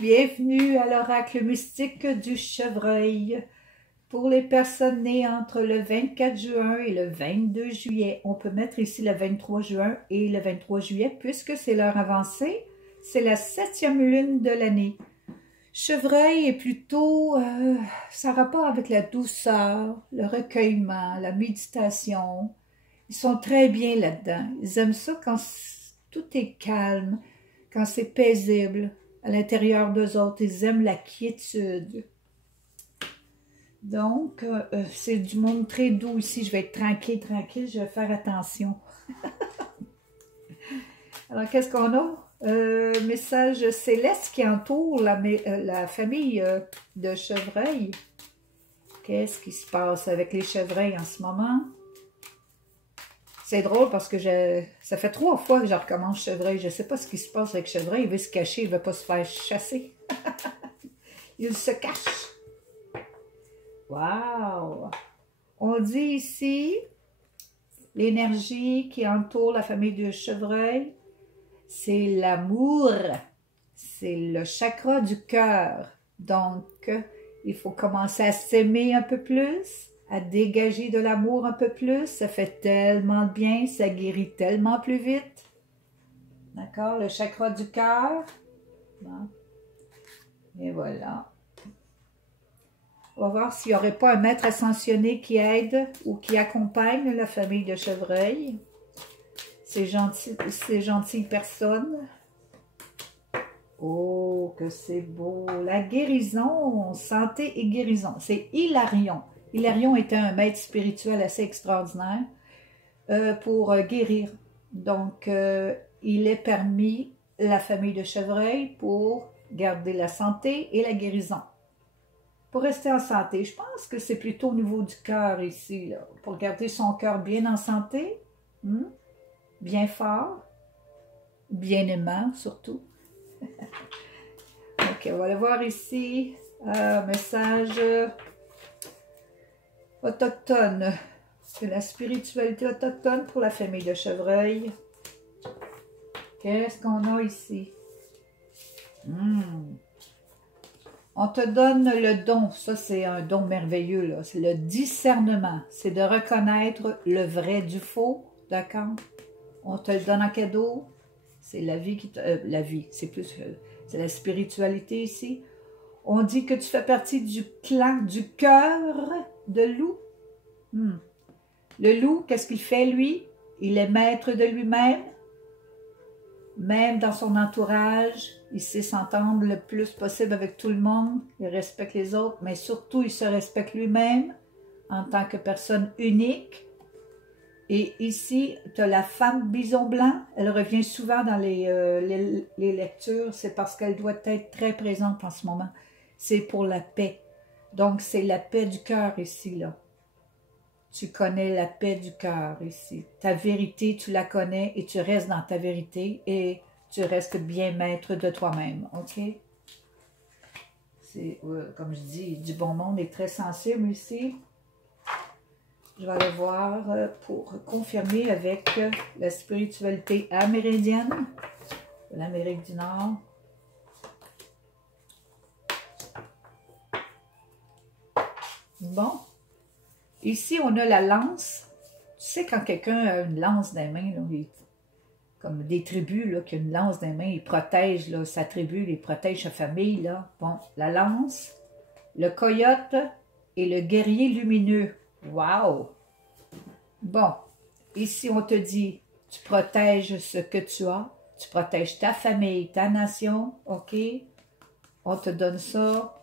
bienvenue à l'oracle mystique du chevreuil. Pour les personnes nées entre le 24 juin et le 22 juillet, on peut mettre ici le 23 juin et le 23 juillet puisque c'est l'heure avancée. C'est la 7e lune de l'année. Chevreuil est plutôt, ça a rapport avec la douceur, le recueillement, la méditation. Ils sont très bien là-dedans. Ils aiment ça quand tout est calme, quand c'est paisible à l'intérieur d'eux autres. Ils aiment la quiétude. Donc, c'est du monde très doux ici. Je vais être tranquille, je vais faire attention. Alors, qu'est-ce qu'on a? Message céleste qui entoure la famille de chevreuils. Qu'est-ce qui se passe avec les chevreuils en ce moment? C'est drôle parce que ça fait 3 fois que je recommence chevreuil. Je ne sais pas ce qui se passe avec chevreuil. Il veut se cacher, il ne veut pas se faire chasser. Il se cache. Wow! On dit ici, l'énergie qui entoure la famille du chevreuil, c'est l'amour. C'est le chakra du cœur. Donc, il faut commencer à s'aimer un peu plus, à dégager de l'amour un peu plus. Ça fait tellement de bien, ça guérit tellement plus vite. D'accord? Le chakra du cœur. Bon. Et voilà. On va voir s'il n'y aurait pas un maître ascensionné qui aide ou qui accompagne la famille de chevreuil. Ces gentilles personnes. Oh, que c'est beau! La guérison, santé et guérison. C'est Hilarion. Hilarion était un maître spirituel assez extraordinaire pour guérir. Donc, il est permis la famille de chevreuil pour garder la santé et la guérison. Pour rester en santé, je pense que c'est plutôt au niveau du cœur ici, là, pour garder son cœur bien en santé, bien fort, bien aimant surtout. Ok, on va le voir ici. Message autochtone. C'est la spiritualité autochtone pour la famille de chevreuil. Qu'est-ce qu'on a ici? On te donne le don, ça c'est un don merveilleux, c'est le discernement, c'est de reconnaître le vrai du faux, d'accord? On te le donne en cadeau, c'est la vie qui te... la vie, c'est plus... c'est la spiritualité ici. On dit que tu fais partie du clan, du cœur de loup. Le loup, qu'est-ce qu'il fait lui? Il est maître de lui-même. Même dans son entourage, il sait s'entendre le plus possible avec tout le monde. Il respecte les autres, mais surtout, il se respecte lui-même en tant que personne unique. Et ici, tu as la femme bison blanc. Elle revient souvent dans les lectures. C'est parce qu'elle doit être très présente en ce moment. C'est pour la paix. Donc, c'est la paix du cœur ici, là. Tu connais la paix du cœur ici. Ta vérité, tu la connais et tu restes dans ta vérité et tu restes bien maître de toi-même, ok? C'est, comme je dis, du bon monde est très sensible ici. Je vais aller voir pour confirmer avec la spiritualité amérindienne de l'Amérique du Nord. Bon. Ici, on a la lance. Tu sais, quand quelqu'un a une lance dans les mains, là, comme des tribus là, qui ont une lance dans les mains, il protège là, sa tribu, il protège sa famille. Là. Bon, la lance, le coyote et le guerrier lumineux. Wow! Bon, ici, on te dit, tu protèges ce que tu as, tu protèges ta famille, ta nation, OK? On te donne ça.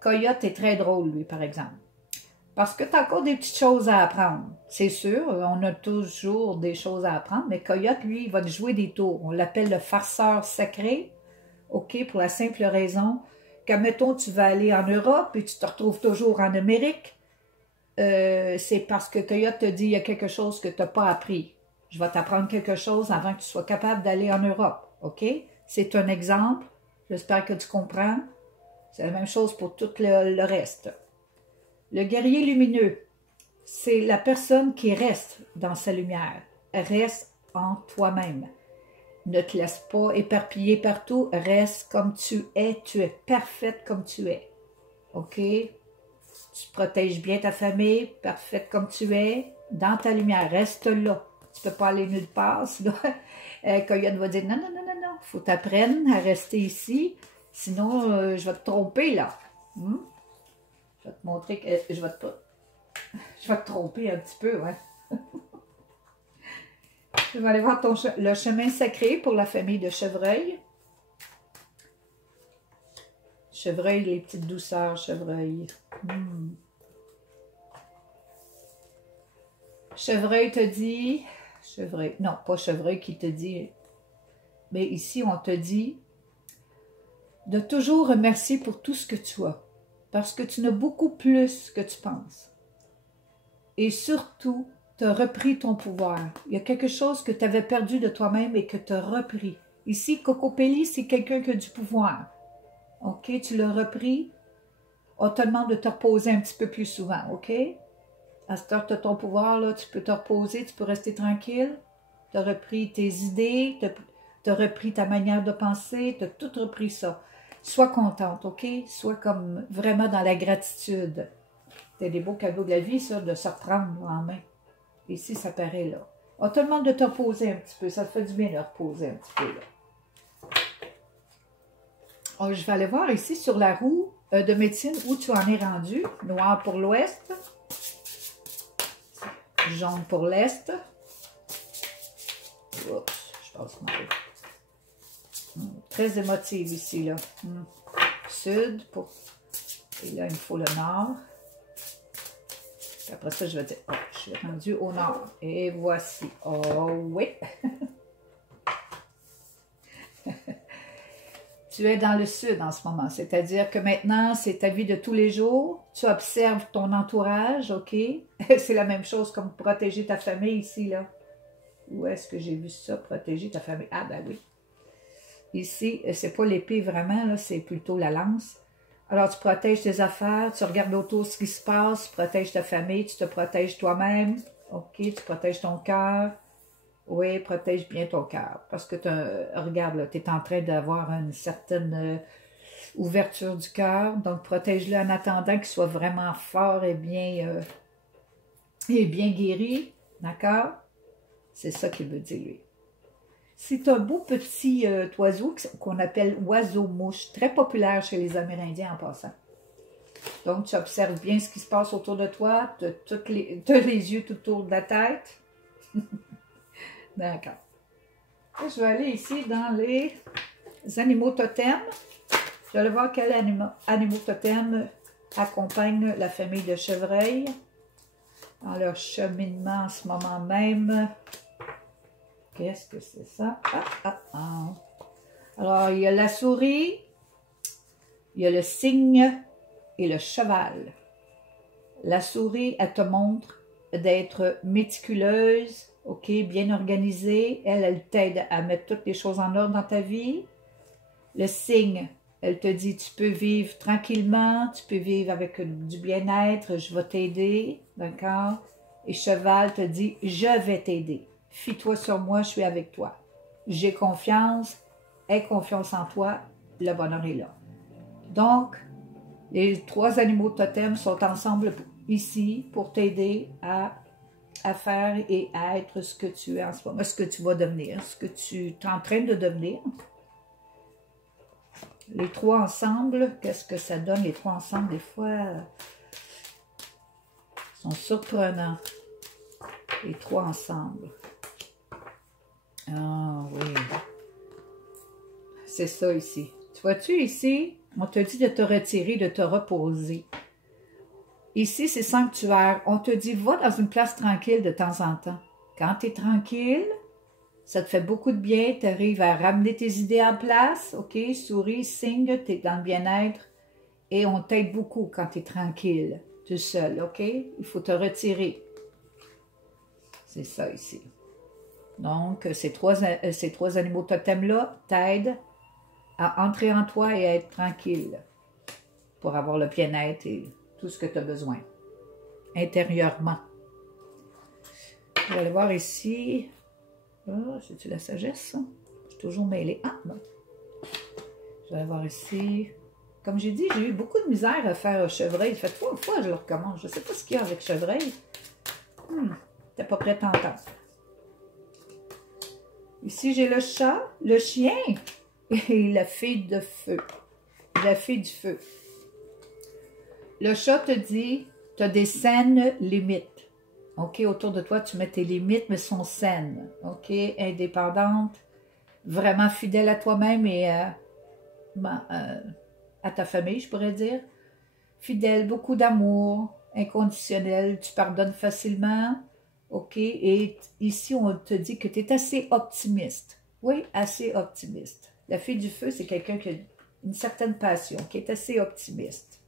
Coyote est très drôle, lui, par exemple. Parce que tu as encore des petites choses à apprendre. C'est sûr, on a toujours des choses à apprendre, mais Coyote, lui, il va te jouer des tours. On l'appelle le farceur sacré, OK, pour la simple raison qu'admettons, tu vas aller en Europe et tu te retrouves toujours en Amérique. C'est parce que Coyote te dit il y a quelque chose que tu n'as pas appris. Je vais t'apprendre quelque chose avant que tu sois capable d'aller en Europe, OK? C'est un exemple. J'espère que tu comprends. C'est la même chose pour tout le reste. Le guerrier lumineux, c'est la personne qui reste dans sa lumière, reste en toi-même. Ne te laisse pas éparpiller partout. Reste comme tu es. Tu es parfaite comme tu es. OK? Tu protèges bien ta famille, parfaite comme tu es, dans ta lumière. Reste là. Tu ne peux pas aller nulle part. Sinon, Coyote va dire non, non, non, non, non. Il faut t'apprendre à rester ici. Sinon, je vais te tromper là. Je vais te montrer que je vais te tromper un petit peu, ouais. Je vais aller voir le chemin sacré pour la famille de Chevreuil. Chevreuil, les petites douceurs, Chevreuil. Chevreuil te dit... Chevreuil, non, pas Chevreuil qui te dit... Mais ici, on te dit de toujours remercier pour tout ce que tu as. Parce que tu n'as beaucoup plus que tu penses. Et surtout, tu as repris ton pouvoir. Il y a quelque chose que tu avais perdu de toi-même et que tu as repris. Ici, Cocopelli, c'est quelqu'un qui a du pouvoir. OK, tu l'as repris. On te demande de te reposer un petit peu plus souvent, OK? À cette heure, tu as ton pouvoir, là, tu peux te reposer, tu peux rester tranquille. Tu as repris tes idées, tu as repris ta manière de penser, tu as tout repris ça. Sois contente, OK? Sois comme vraiment dans la gratitude. C'est des beaux cadeaux de la vie, ça, de se reprendre en main. Ici, ça paraît là. On te demande de te reposer un petit peu. Ça te fait du bien de reposer un petit peu là. Oh, je vais aller voir ici sur la roue de médecine où tu en es rendu. Noir pour l'ouest. Jaune pour l'est. Oups, je passe mal. Très émotive ici, là. Sud pour... Et là, il me faut le nord. Puis après ça, je vais dire, oh, je suis rendue au nord. Et voici. Oh oui! Tu es dans le sud en ce moment. C'est-à-dire que maintenant, c'est ta vie de tous les jours. Tu observes ton entourage, OK? C'est la même chose comme protéger ta famille ici, là. Où est-ce que j'ai vu ça? Protéger ta famille. Ah, ben oui. Ici, c'est pas l'épée vraiment, là, c'est plutôt la lance. Alors, tu protèges tes affaires, tu regardes autour ce qui se passe, tu protèges ta famille, tu te protèges toi-même. OK, tu protèges ton cœur. Oui, protège bien ton cœur. Parce que, regarde, tu es en train d'avoir une certaine ouverture du cœur. Donc, protège-le en attendant qu'il soit vraiment fort et bien guéri. D'accord? C'est ça qu'il veut dire, lui. C'est un beau petit oiseau qu'on appelle oiseau-mouche, très populaire chez les Amérindiens en passant. Donc, tu observes bien ce qui se passe autour de toi, tu as les yeux tout autour de la tête. D'accord. Je vais aller ici dans les animaux totems. Je vais aller voir quels animaux totems accompagnent la famille de Chevreuil dans leur cheminement en ce moment même. Qu'est-ce que c'est ça? Alors, il y a la souris, il y a le cygne et le cheval. La souris, elle te montre d'être méticuleuse, OK, bien organisée. Elle t'aide à mettre toutes les choses en ordre dans ta vie. Le cygne, elle te dit, tu peux vivre tranquillement, tu peux vivre avec du bien-être, je vais t'aider, d'accord? Et cheval te dit, je vais t'aider. Fie-toi sur moi, je suis avec toi. J'ai confiance, aie confiance en toi, le bonheur est là. Donc, les trois animaux totems sont ensemble ici pour t'aider à faire et à être ce que tu es en ce moment, ce que tu vas devenir, ce que tu es en train de devenir. Les trois ensemble, qu'est-ce que ça donne? Les trois ensemble, des fois, sont surprenants. Les trois ensemble. Ah oui. C'est ça ici. Tu vois-tu ici? On te dit de te retirer, de te reposer. Ici, c'est sanctuaire. On te dit, va dans une place tranquille de temps en temps. Quand tu es tranquille, ça te fait beaucoup de bien. Tu arrives à ramener tes idées en place. OK? Souris, cygne, tu es dans le bien-être. Et on t'aide beaucoup quand tu es tranquille, tout seul. OK? Il faut te retirer. C'est ça ici. Donc, ces trois animaux totems-là t'aident à entrer en toi et à être tranquille pour avoir le bien-être et tout ce que tu as besoin intérieurement. Je vais aller voir ici. Oh, c'est-tu la sagesse, ça? suis toujours mêlée. Ah, bon. Je vais voir ici. Comme j'ai dit, j'ai eu beaucoup de misère à faire chevreuil. Ça fait 3 fois que je le recommence. Je ne sais pas ce qu'il y a avec chevreuil. T'es pas prêt à t'entendre. Ici, j'ai le chat, le chien et la fille de feu. La fille du feu. Le chat te dit, tu as des saines limites. OK, autour de toi, tu mets tes limites, mais sont saines. OK, indépendante, vraiment fidèle à toi-même et à ta famille, je pourrais dire. Fidèle, beaucoup d'amour, inconditionnel, tu pardonnes facilement. OK, et ici, on te dit que tu es assez optimiste. Oui, assez optimiste. La fille du feu, c'est quelqu'un qui a une certaine passion, qui est assez optimiste.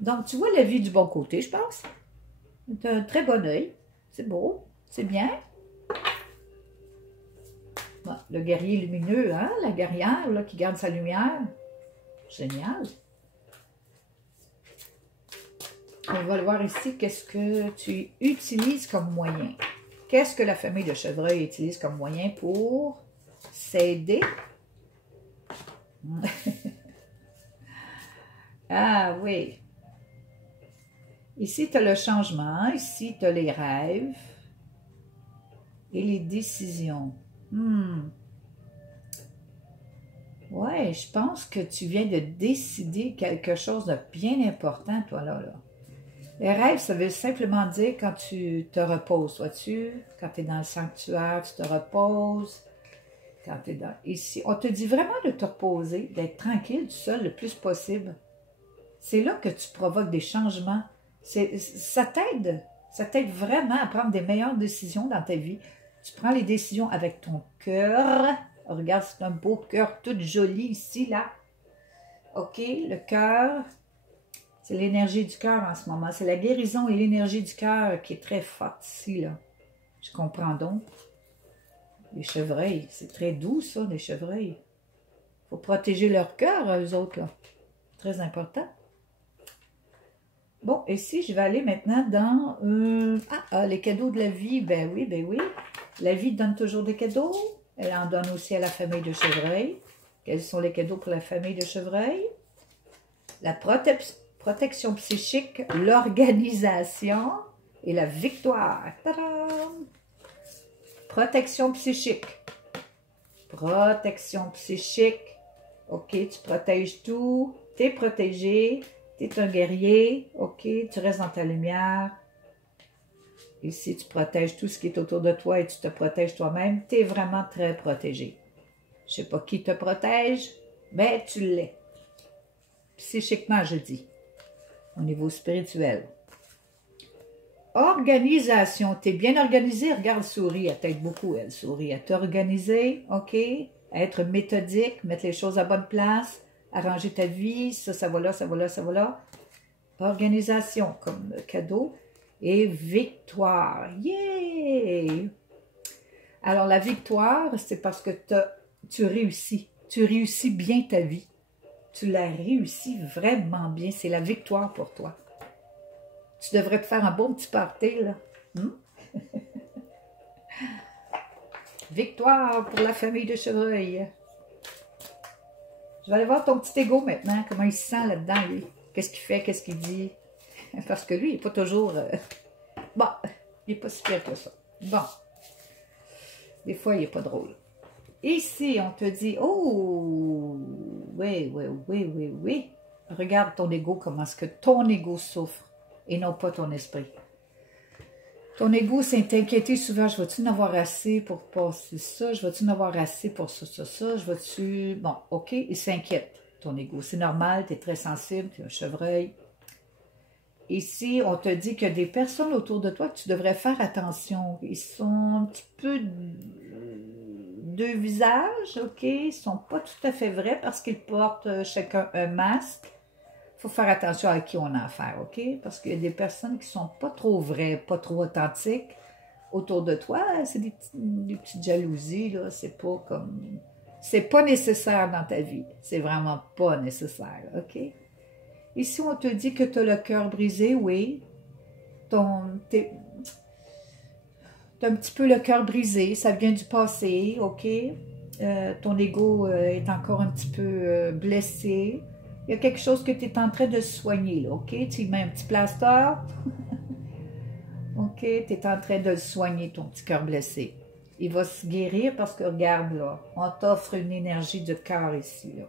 Donc, tu vois la vie du bon côté, je pense. Tu as un très bon œil. C'est beau. C'est bien. Bon, le guerrier lumineux, hein? La guerrière là, qui garde sa lumière. Génial. On va le voir ici. Qu'est-ce que tu utilises comme moyen? Qu'est-ce que la famille de chevreuil utilise comme moyen pour s'aider? Ah oui. Ici, tu as le changement. Ici, tu as les rêves et les décisions. Ouais, je pense que tu viens de décider quelque chose de bien important, toi, là. Les rêves, ça veut simplement dire quand tu te reposes, vois-tu? Quand tu es dans le sanctuaire, tu te reposes. Quand tu es dans... Ici, on te dit vraiment de te reposer, d'être tranquille, tout seul, le plus possible. C'est là que tu provoques des changements. Ça t'aide vraiment à prendre des meilleures décisions dans ta vie. Tu prends les décisions avec ton cœur. Regarde, c'est un beau cœur tout joli ici, là. OK, le cœur, c'est l'énergie du cœur en ce moment. C'est la guérison et l'énergie du cœur qui est très forte ici, là. Je comprends donc. Les chevreuils, c'est très doux, ça, les chevreuils. Il faut protéger leur cœur, eux autres, là. Très important. Bon, ici, je vais aller maintenant dans... les cadeaux de la vie. Ben oui, ben oui. La vie donne toujours des cadeaux. Elle en donne aussi à la famille de chevreuil. Quels sont les cadeaux pour la famille de chevreuil? La protection psychique, l'organisation et la victoire. Tadam! Protection psychique. Protection psychique. OK, tu protèges tout. Tu es protégé. Tu es un guerrier. OK, tu restes dans ta lumière. Ici, tu protèges tout ce qui est autour de toi et tu te protèges toi-même. Tu es vraiment très protégé. Je ne sais pas qui te protège, mais tu l'es. Psychiquement, je dis. Au niveau spirituel. Organisation. Tu es bien organisé. Regarde, souris. Elle t'aide beaucoup, elle sourit. À t'organiser, OK? À être méthodique, mettre les choses à bonne place, arranger ta vie. Ça va là, ça va là, ça va là. Organisation comme cadeau. Et victoire. Yeah! Alors, la victoire, c'est parce que tu réussis. Tu réussis bien ta vie. Tu la réussis vraiment bien. C'est la victoire pour toi. Tu devrais te faire un bon petit party, là. Victoire pour la famille de chevreuil. Je vais aller voir ton petit ego maintenant. Comment il se sent là-dedans, lui. Qu'est-ce qu'il fait, qu'est-ce qu'il dit. Parce que lui, il n'est pas toujours... Bon, il n'est pas si pire que ça. Bon. Des fois, il n'est pas drôle. Ici, on te dit, oh, oui, oui, oui, oui, oui. Regarde ton ego, comment est-ce que ton ego souffre et non pas ton esprit. Ton ego s'est inquiété souvent, je vais-tu en avoir assez pour passer ça, je vais-tu en avoir assez pour ça, je vais-tu... Bon, OK, il s'inquiète, ton ego. C'est normal, tu es très sensible, tu es un chevreuil. Ici, on te dit qu'il y a des personnes autour de toi que tu devrais faire attention. Ils sont un petit peu deux visages, OK? Ils ne sont pas tout à fait vrais parce qu'ils portent chacun un masque. Il faut faire attention à qui on a affaire, OK? Parce qu'il y a des personnes qui ne sont pas trop vraies, pas trop authentiques autour de toi. C'est des petites jalousies, là. C'est pas comme... C'est pas nécessaire dans ta vie. C'est vraiment pas nécessaire, OK? Ici, on te dit que tu as le cœur brisé, oui. Tu as un petit peu le cœur brisé, ça vient du passé, OK? ton ego est encore un petit peu blessé. Il y a quelque chose que tu es en train de soigner, là, OK? Tu y mets un petit plaster. OK? Tu es en train de le soigner, ton petit cœur blessé. Il va se guérir parce que, regarde, là, on t'offre une énergie de cœur ici, là.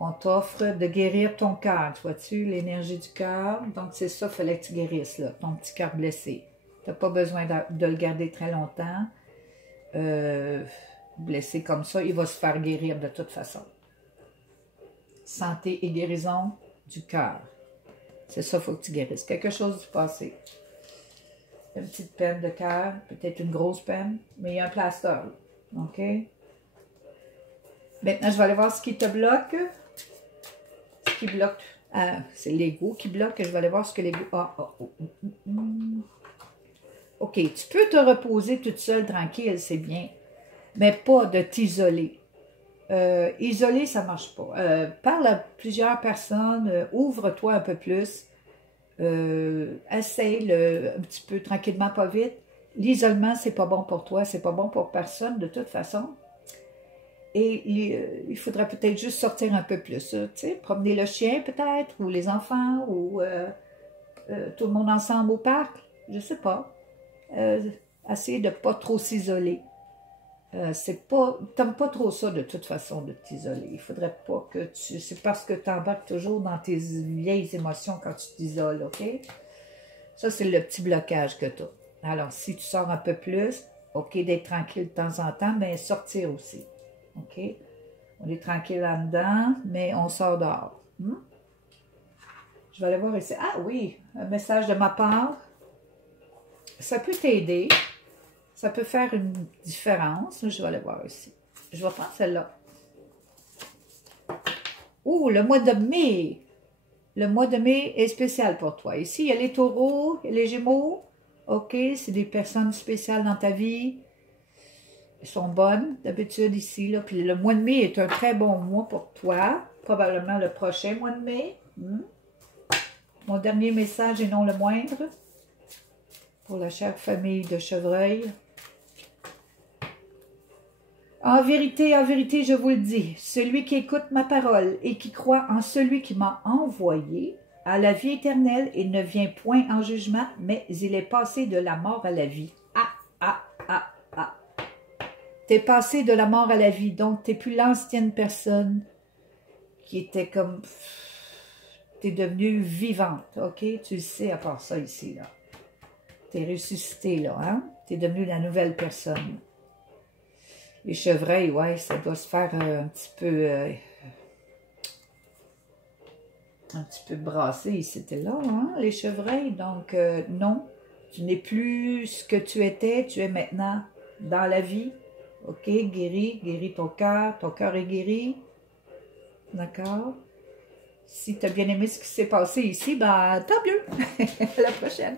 On t'offre de guérir ton cœur, vois-tu, l'énergie du cœur. Donc, c'est ça, il fallait que tu guérisses, là, ton petit cœur blessé. Tu n'as pas besoin de le garder très longtemps. Blessé comme ça, il va se faire guérir de toute façon. Santé et guérison du cœur. C'est ça, il faut que tu guérisses. Quelque chose du passé. Une petite peine de cœur, peut-être une grosse peine, mais il y a un plaster, là. OK? Maintenant, je vais aller voir ce qui te bloque. Ce qui bloque, c'est l'ego qui bloque. Je vais aller voir ce que l'ego... OK, tu peux te reposer toute seule, tranquille, c'est bien. Mais pas de t'isoler. Isoler, ça ne marche pas. Parle à plusieurs personnes, ouvre-toi un peu plus. Essaye un petit peu tranquillement, pas vite. L'isolement, c'est pas bon pour toi, c'est pas bon pour personne de toute façon. Et il faudrait peut-être juste sortir un peu plus, tu sais, promener le chien peut-être, ou les enfants, ou tout le monde ensemble au parc, je sais pas. Essayer de pas trop s'isoler. T'aimes pas trop ça de toute façon de t'isoler. Il faudrait pas que tu... C'est parce que tu embarques toujours dans tes vieilles émotions quand tu t'isoles, OK? Ça, c'est le petit blocage que tu as. Alors, si tu sors un peu plus, OK, d'être tranquille de temps en temps, mais sortir aussi. OK? On est tranquille là-dedans, mais on sort dehors. Je vais aller voir ici. Ah oui, un message de ma part. Ça peut t'aider. Ça peut faire une différence. Je vais aller voir ici. Je vais prendre celle-là. Oh, le mois de mai. Le mois de mai est spécial pour toi. Ici, il y a les taureaux, les gémeaux. OK, c'est des personnes spéciales dans ta vie. Elles sont bonnes, d'habitude, ici. Là. Puis le mois de mai est un très bon mois pour toi. Probablement le prochain mois de mai. Mon dernier message, et non le moindre, pour la chère famille de Chevreuil. En vérité, je vous le dis, celui qui écoute ma parole et qui croit en celui qui m'a envoyé a la vie éternelle et ne vient point en jugement, mais il est passé de la mort à la vie. T'es passé de la mort à la vie, donc t'es plus l'ancienne personne qui était comme... T'es devenue vivante, OK? Tu le sais à part ça ici, là. T'es ressuscité, là, hein? T'es devenue la nouvelle personne. Les chevreuils, ouais, ça doit se faire un petit peu brasser ici, c'était là, hein, les chevreuils. Donc, non, tu n'es plus ce que tu étais, tu es maintenant dans la vie. OK, guéris ton cœur est guéri. D'accord? Si tu as bien aimé ce qui s'est passé ici, ben tant mieux. À la prochaine.